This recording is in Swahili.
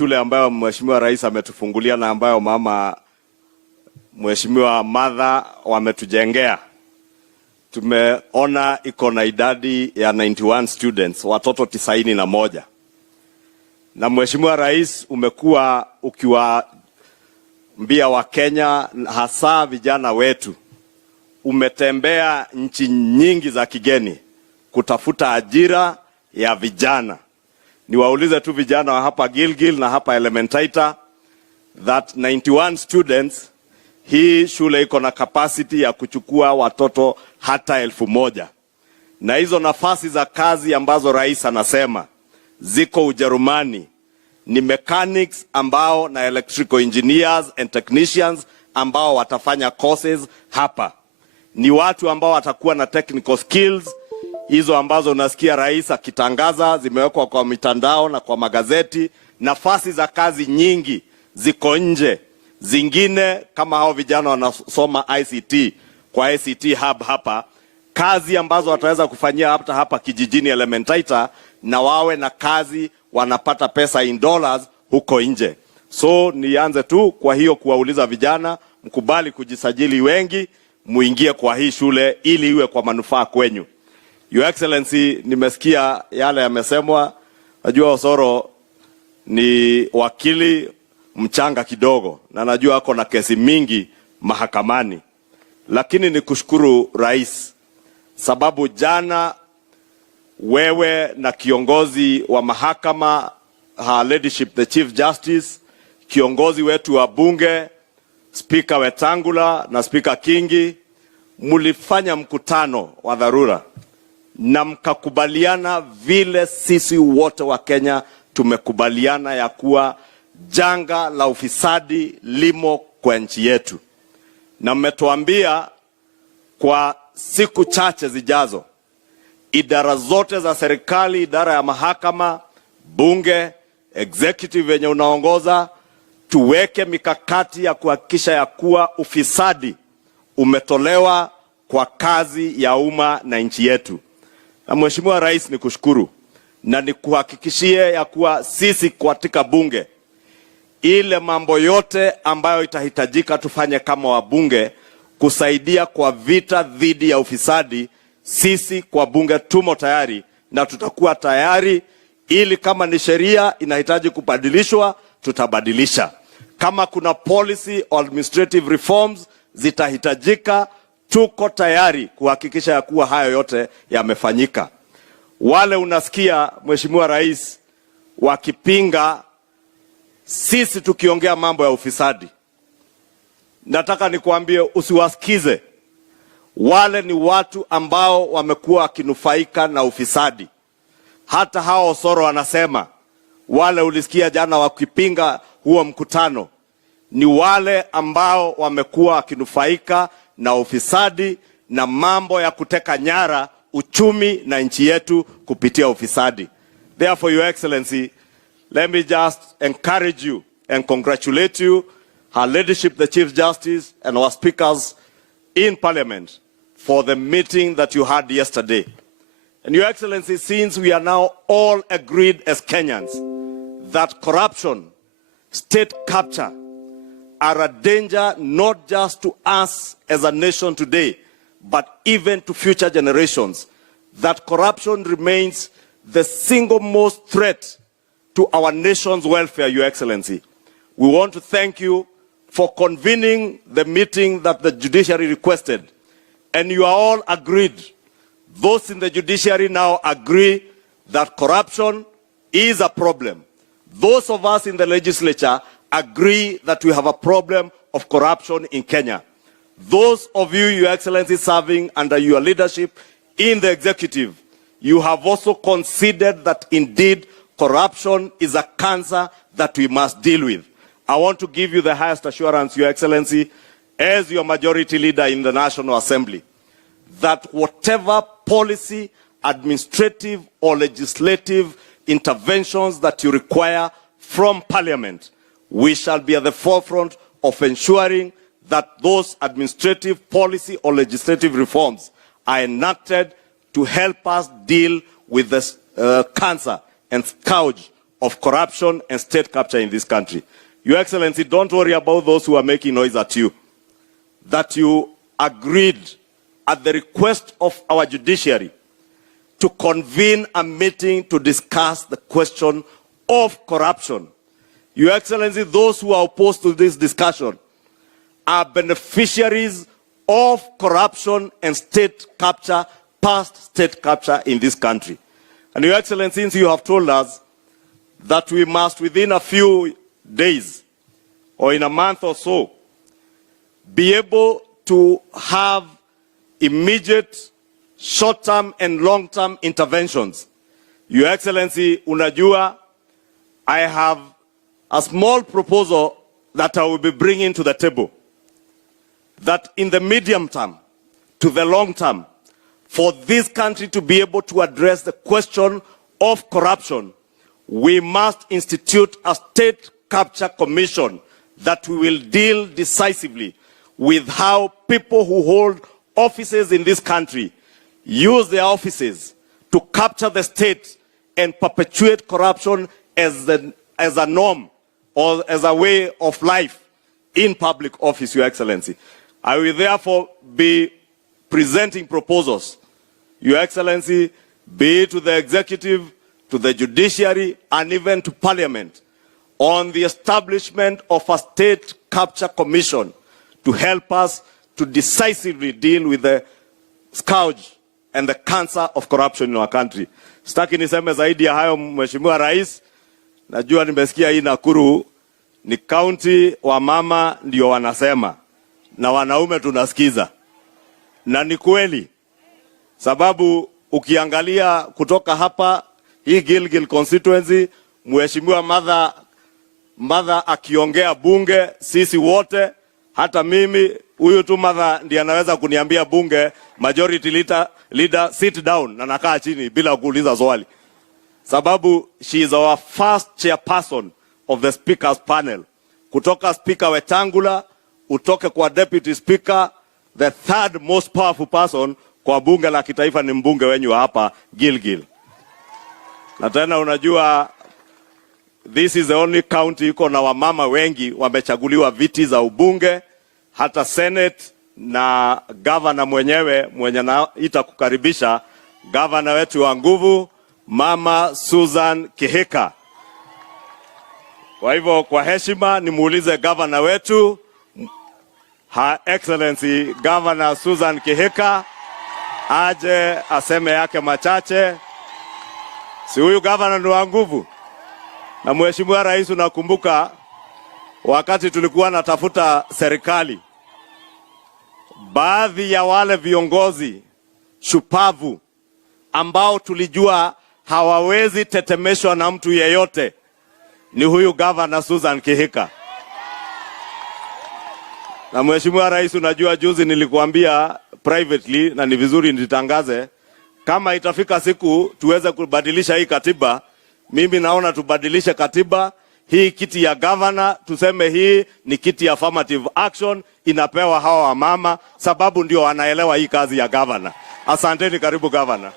Shule ambayo Mheshimiwa Rais ametufungulia na ambayo mama Mheshimiwa Mother wametujengea. Tumeona iko na idadi ya 91 students, watoto 91. Na Mheshimiwa Rais umekuwa ukiwaambia wa Kenya hasa vijana wetu, umetembea nchi nyingi za kigeni kutafuta ajira ya vijana. Niwaulize tu vijana wa hapa Gilgil na hapa Elementaita that 91 students, hii shule iko na capacity ya kuchukua watoto hata 1000. Na hizo nafasi za kazi ambazo rais anasema ziko Ujerumani ni mechanics ambao na electrical engineers and technicians ambao watafanya courses hapa. Ni watu ambao watakuwa na technical skills, hizo ambazo unasikia rais akitangaza zimewekwa kwa mitandao na kwa magazeti. Nafasi za kazi nyingi ziko nje. Zingine kama hao vijana wanasoma ICT kwa ICT hub hapa, kazi ambazo wataweza kufanyia hapa kijijini Elementaita, na wawe na kazi wanapata pesa in dollars huko nje. So nianze tu kwa hiyo kuwauliza vijana, mkubali kujisajili wengi, muingie kwa hii shule ili iwe kwa manufaa kwenyu. Your Excellency, nimesikia yale yamesemwa. Najua Osoro ni wakili mchanga kidogo na najua ako na kesi mingi mahakamani. Lakini nikushukuru rais, sababu jana wewe na kiongozi wa mahakama, her ladyship the Chief Justice, kiongozi wetu wa bunge, Speaker Wetangula na Speaker Kingi, mulifanya mkutano wa dharura na mkakubaliana vile sisi wote wa Kenya tumekubaliana ya kuwa janga la ufisadi limo kwa nchi yetu. Na mmetuambia kwa siku chache zijazo idara zote za serikali, idara ya mahakama, bunge, executive yenye unaongoza, tuweke mikakati ya kuhakikisha ya kuwa ufisadi umetolewa kwa kazi ya umma na nchi yetu. Na Mheshimiwa Rais, nikushukuru na nikuhakikishie ya kuwa sisi katika bunge, ile mambo yote ambayo itahitajika tufanye kama wabunge kusaidia kwa vita dhidi ya ufisadi, sisi kwa bunge tumo tayari na tutakuwa tayari, ili kama ni sheria inahitaji kubadilishwa tutabadilisha. Kama kuna policy or administrative reforms zitahitajika, tuko tayari kuhakikisha ya kuwa hayo yote yamefanyika. Wale unasikia Mheshimiwa Rais wakipinga sisi tukiongea mambo ya ufisadi, nataka nikuambie usiwasikize. Wale ni watu ambao wamekuwa wakinufaika na ufisadi. Hata hao Osoro wanasema, wale ulisikia jana wakipinga huo mkutano, ni wale ambao wamekuwa wakinufaika na ufisadi na mambo ya kuteka nyara uchumi na nchi yetu kupitia ufisadi. Therefore, Your Excellency, let me just encourage you and congratulate you, her ladyship the Chief Justice and our speakers in Parliament, for the meeting that you had yesterday. And Your Excellency, since we are now all agreed as Kenyans that corruption, state capture are a danger not just to us as a nation today, but even to future generations, that corruption remains the single most threat to our nation's welfare, Your Excellency. We want to thank you for convening the meeting that the judiciary requested. And you are all agreed. Those in the judiciary now agree that corruption is a problem. Those of us in the legislature agree that we have a problem of corruption in Kenya. Those of you, Your Excellency, serving under your leadership in the executive, you have also considered that indeed corruption is a cancer that we must deal with. I want to give you the highest assurance, Your Excellency, as your majority leader in the National Assembly, that whatever policy, administrative or legislative interventions that you require from Parliament, we shall be at the forefront of ensuring that those administrative, policy or legislative reforms are enacted to help us deal with this cancer and scourge of corruption and state capture in this country. Your Excellency, don't worry about those who are making noise at you. That you agreed at the request of our judiciary to convene a meeting to discuss the question of corruption. Your Excellency, those who are opposed to this discussion are beneficiaries of corruption and state capture, past state capture in this country. And Your Excellency, since you have told us that we must within a few days or in a month or so be able to have immediate short-term and long-term interventions. Your Excellency, unajua, I have a small proposal that I will be bringing to the table, that in the medium term to the long term, for this country to be able to address the question of corruption, we must institute a state capture commission that will deal decisively with how people who hold offices in this country use their offices to capture the state and perpetuate corruption as a norm or as a way of life in public office, Your Excellency. I will therefore be presenting proposals, Your Excellency, be it to the executive, to the judiciary, and even to Parliament, on the establishment of a state capture commission to help us to decisively deal with the scourge and the cancer of corruption in our country. Sitaki niseme zaidi ya hayo, Mheshimiwa Rais. Najua nimesikia hii Nakuru ni county wa mama ndio wanasema na wanaume tunasikiza. Na ni kweli. Sababu ukiangalia kutoka hapa hii Gilgil constituency, Mheshimiwa Mother akiongea bunge, sisi wote, hata mimi, huyu tu Mother ndiye anaweza kuniambia bunge majority leader sit down, na nakaa chini bila kuuliza swali. Sababu she is our first chairperson of the speakers panel. Kutoka Speaker Wetangula, utoke kwa Deputy Speaker, the third most powerful person kwa bunge la kitaifa ni mbunge wenyu hapa Gilgil. Na tena unajua, this is the only county iko na wamama wengi wamechaguliwa viti za ubunge, hata Senate, na governor mwenyewe mwenye naita kukaribisha, governor wetu wa nguvu, Mama Susan Kihika. Kwa hivyo kwa heshima nimuulize governor wetu, Her Excellency Governor Susan Kihika, aje aseme yake machache. Si huyu governor ni wa nguvu? Na Mheshimiwa Rais, unakumbuka wakati tulikuwa natafuta serikali, baadhi ya wale viongozi shupavu ambao tulijua hawawezi tetemeshwa na mtu yeyote ni huyu governor Susan Kihika. Na Mheshimiwa Rais, unajua juzi nilikuambia privately, na ni vizuri nitangaze, kama itafika siku tuweze kubadilisha hii katiba, mimi naona tubadilishe katiba, hii kiti ya governor tuseme hii ni kiti ya affirmative action, inapewa hawa wamama, sababu ndio wanaelewa hii kazi ya governor. Asanteni, karibu governor.